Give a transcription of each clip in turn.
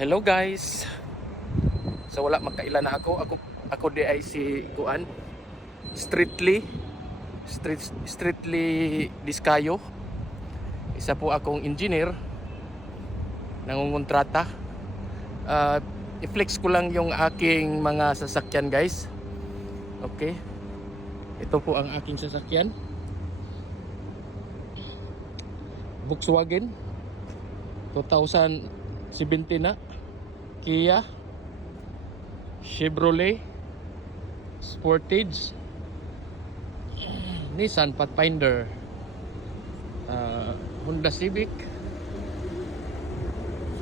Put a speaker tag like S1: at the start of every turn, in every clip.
S1: Hello guys. So wala magkaila na ako. Ako ako di ay si Kuan. Streetly Street Streetly Discayo. Isa po akong engineer nangungontrata. Uh, i-flex ko lang yung aking mga sasakyan guys. Okay. Ito po ang aking sasakyan. Volkswagen 2017 na Kia Chevrolet Sportage Nissan Pathfinder uh, Honda Civic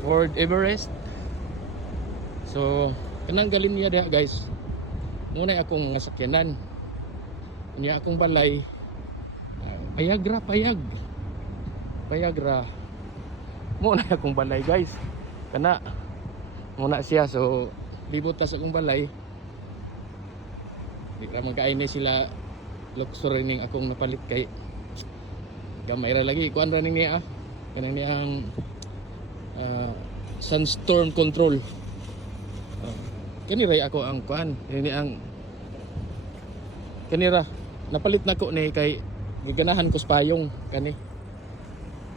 S1: Ford Everest. So kanang galing niya diha guys. Muna akong nasakyanan niya akong balay. Uh, payagra payag payagra muna akong balay guys kana. Muna siya so libot ta sa akong balay. Di ka magkain sila. Luxury ning akong napalit kay gamay ra lagi. Kuan ra ning niya ah. Kanang niyang uh, sunstorm control. Uh, kani ray ako ang kuan. Kani ang kani ra napalit na ko ni kay giganahan ko sa payong kani.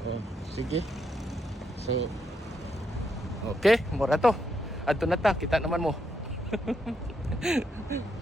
S1: Oh, sige. So, okay, mura to. Adto na ta, kita naman mo.